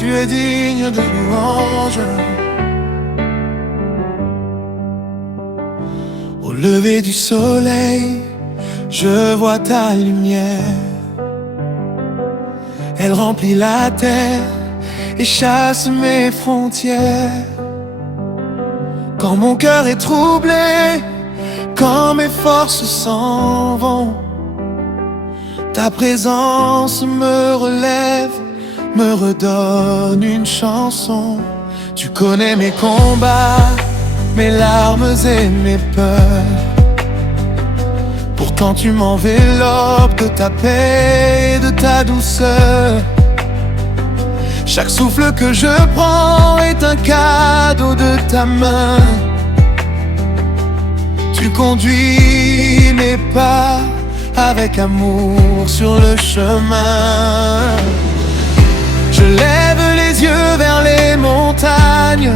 Tu es digne de louange. Au lever du soleil, je vois ta lumière. Elle remplit la terre et chasse mes frontières. Quand mon cœur est troublé, quand mes forces s'en vont, ta présence me relève, me redonne une chanson. Tu connais mes combats, mes larmes et mes peurs. Pourtant tu m'enveloppes de ta paix et de ta douceur. Chaque souffle que je prends est un cadeau de ta main. Tu conduis mes pas avec amour sur le chemin. Je lève les yeux vers les montagnes,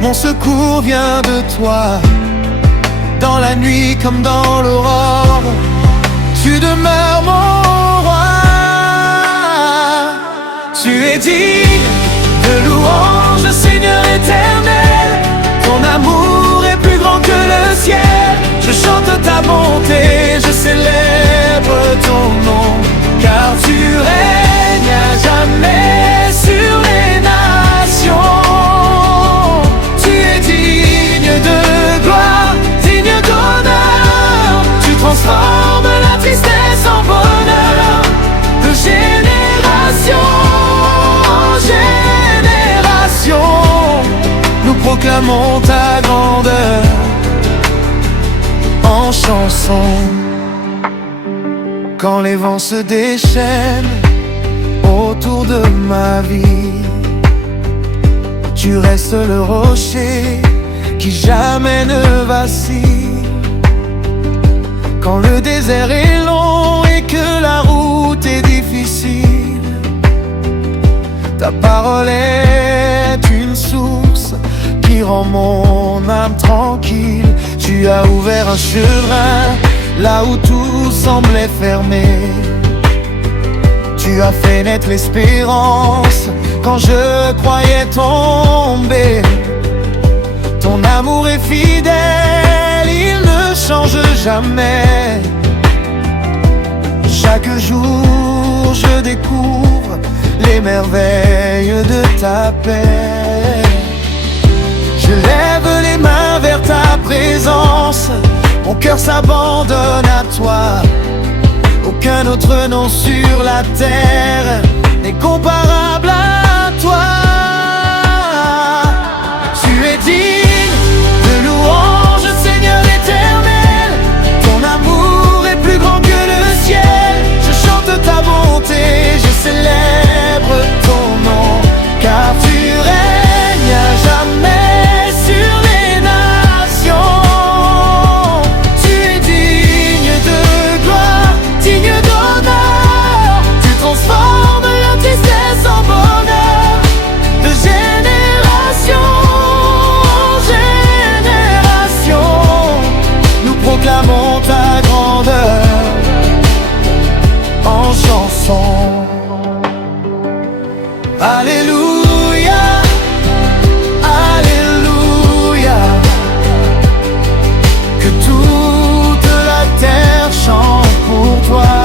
mon secours vient de toi. Dans la nuit comme dans l'aurore, tu demeures mon roi. Tu es digne de louange, Seigneur éternel. Ton amour est plus grand que le ciel. Je chante ta bonté, je célèbre ton nom, car tu règnes à jamais sur les nations. Tu es digne de gloire, digne d'honneur. Tu transformes la tristesse en bonheur, de génération en génération. Nous proclamons ta grandeur en chanson. Quand les vents se déchaînent autour de ma vie, tu restes le rocher qui jamais ne vacille. Quand le désert est long et que la route est difficile, ta parole est une source qui rend mon âme tranquille. Tu as ouvert un chemin là où tout semblait fermé. Tu as fait naître l'espérance quand je croyais tomber. Ton amour est fidèle, il ne change jamais. Chaque jour je découvre les merveilles de ta paix. Je lève les mains vers ta présence, mon cœur s'abandonne à toi. Aucun autre nom sur la terre n'est comparable à toi. Tu es digne de louange, Seigneur éternel. Ton amour est plus grand que le ciel. Je chante ta bonté, je célèbre ton nom, car tu règnes à jamais sur les nations. Tu es digne de gloire, digne d'honneur. Tu transformes la tristesse en bonheur, de génération en génération. Nous proclamons ta grandeur en chanson. Alléluia, alléluia. Que toute la terre chante pour toi.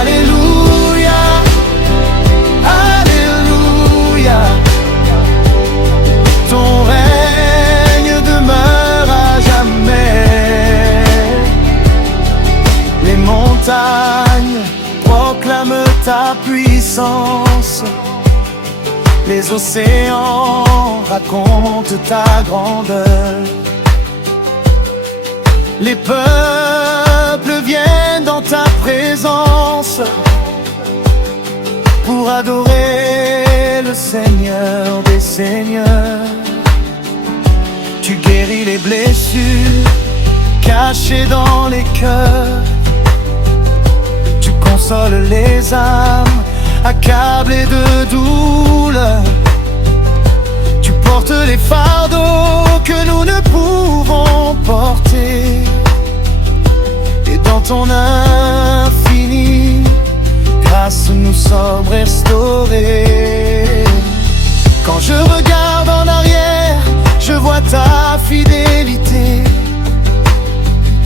Alléluia, alléluia. Ton règne demeure à jamais. Les montagnes proclament ta puissance. Les océans racontent ta grandeur. Les peuples viennent dans ta présence pour adorer le Seigneur des Seigneurs. Tu guéris les blessures cachées dans les cœurs. Tu consoles les âmes accablées de douleur. Tu portes les fardeaux que nous ne pouvons porter. Et dans ton infinie grâce nous sommes restaurés. restaurer. Quand je regarde en arrière, je vois ta fidélité.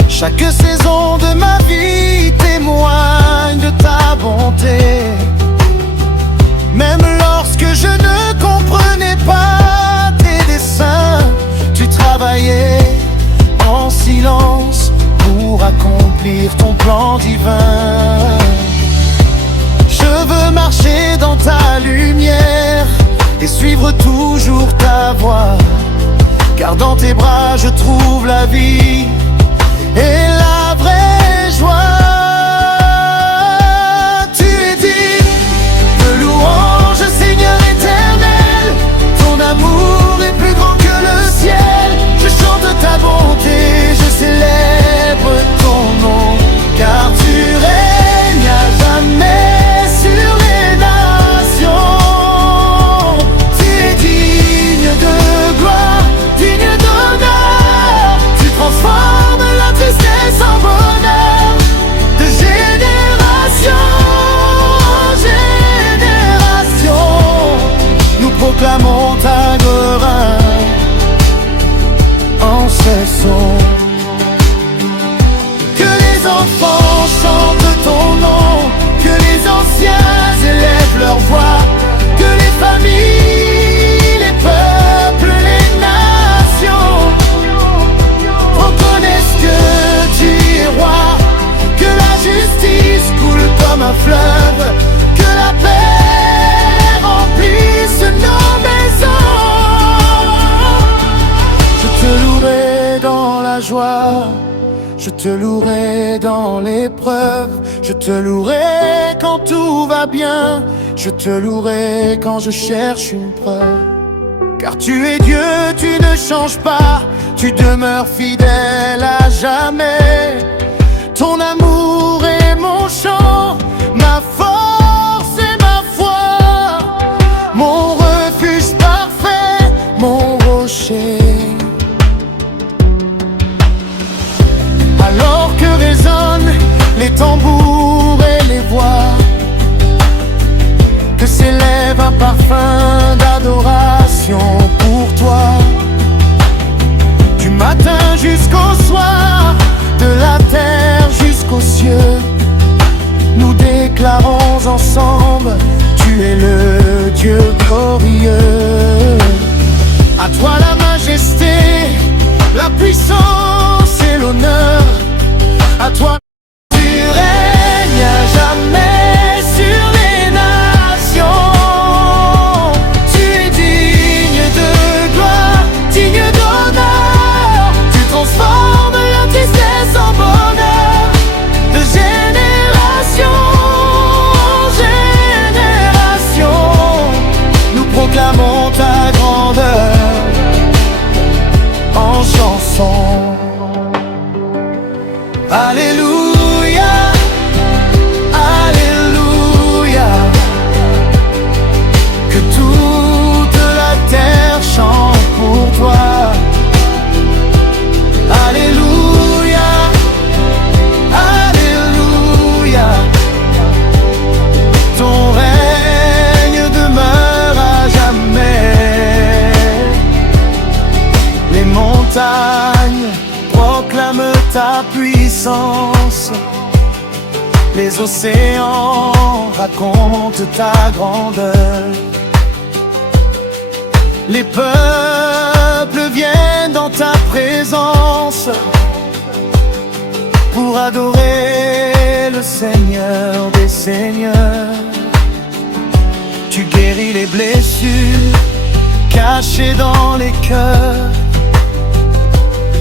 Chaque saison de ma vie témoigne de ta bonté. Même lorsque je ne comprenais pas tes desseins, tu travaillais en silence pour accomplir ton plan divin. Je veux marcher dans ta lumière et suivre toujours ta voie, car dans tes bras je trouve la vie et la vraie joie. Tu es digne de louange, Seigneur éternel. Ton amour est plus grand que le ciel. Je chante ta bonté, je célèbre ton nom, car tu règnes à jamais sur les nations. Tu es digne de gloire, digne d'honneur. Tu transformes la tristesse en bonheur, de génération en génération. Nous proclamons ta gloire en cessant. Que les enfants chantent ton nom, que les anciens élèvent leur voix, que les familles, les peuples, les nations reconnaissent que tu es roi, que la justice coule comme un fleuve, que la paix remplisse nos maisons. Je te louerai dans la joie, je te louerai dans l'épreuve, je te louerai quand tout va bien, je te louerai quand je cherche une preuve. Car tu es Dieu, tu ne changes pas, tu demeures fidèle à jamais. Ton amour est mon chant, ma force et ma foi, mon refuge parfait, mon rocher. Alors que résonnent les tambours et les voix, que s'élève un parfum d'adoration pour toi. Du matin jusqu'au soir, de la terre jusqu'aux cieux, nous déclarons ensemble, tu es le Dieu glorieux. À toi la majesté, la puissance et l'honneur. À toi tu règnes à jamais sur les nations. Tu es digne de gloire, digne d'honneur. Tu transformes la tristesse en bonheur, de génération en génération. Nous proclamons ta grandeur en chanson. Alléluia, Alléluia. Que toute la terre chante pour toi. Alléluia, Alléluia. Ton règne demeure à jamais. Les montagnes proclament ta puissance, les océans racontent ta grandeur. Les peuples viennent dans ta présence pour adorer le Seigneur des Seigneurs. Tu guéris les blessures cachées dans les cœurs.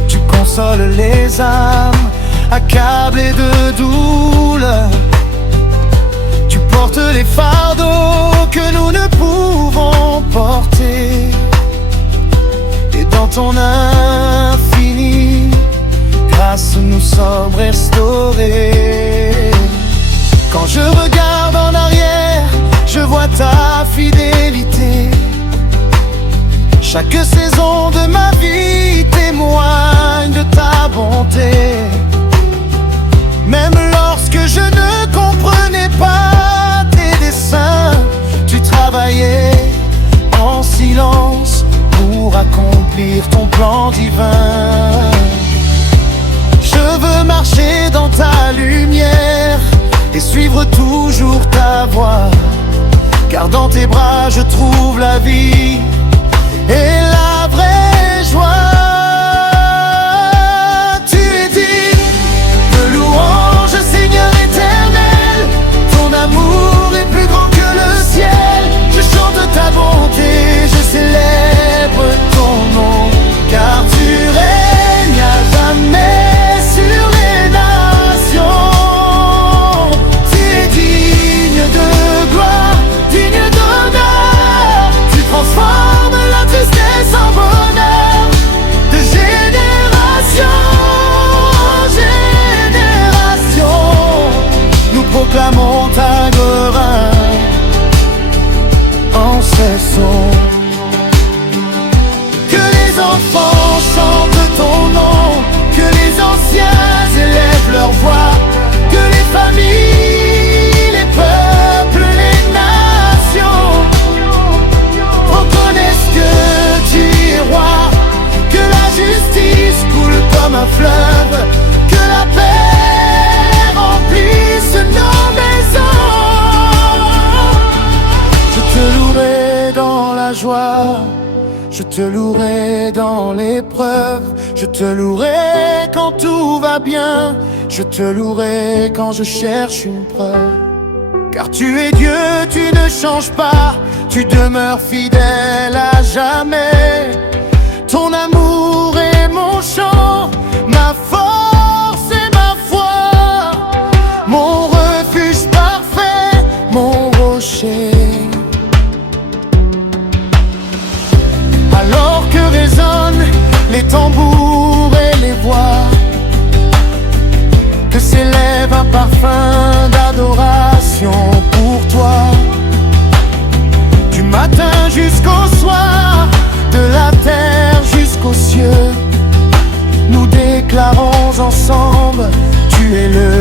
Tu consoles les âmes accablées de douleur. Tu portes les fardeaux que nous ne pouvons porter. Et dans ton infinie grâce nous sommes restaurés. Quand je regarde en arrière, je vois ta fidélité. Chaque saison de ma vie témoigne de ta bonté. Même lorsque je ne comprenais pas tes desseins, tu travailles d'accomplir ton plan divin. Je veux marcher dans ta lumière et suivre toujours ta voie, car dans tes bras je trouve la vie et la vraie joie. Tu es digne de louange, Seigneur éternel. Ton amour est plus grand que le ciel. Je chante ta bonté, je célèbre ton nom, car tu règnes à jamais sur les nations. Tu es digne de gloire, digne d'honneur. Tu transformes la tristesse en bonheur, de génération en génération. Nous proclamons ta gloire en cessant. Que les enfants chantent ton nom, que les anciens élèvent leur voix, que les familles, les peuples, les nations reconnaissent que tu es roi, que la justice coule comme un fleuve, que la paix remplisse nos maisons. Je te louerai dans la joie, je te louerai dans l'épreuve, je te louerai quand tout va bien, je te louerai quand je cherche une preuve. Car tu es Dieu, tu ne changes pas, tu demeures fidèle à jamais. Ton amour est mon chant, ma force et ma foi, mon refuge parfait, mon rocher. Alors que résonnent les tambours et les voix, que s'élève un parfum d'adoration pour toi. Du matin jusqu'au soir, de la terre jusqu'aux cieux, nous déclarons ensemble, tu es le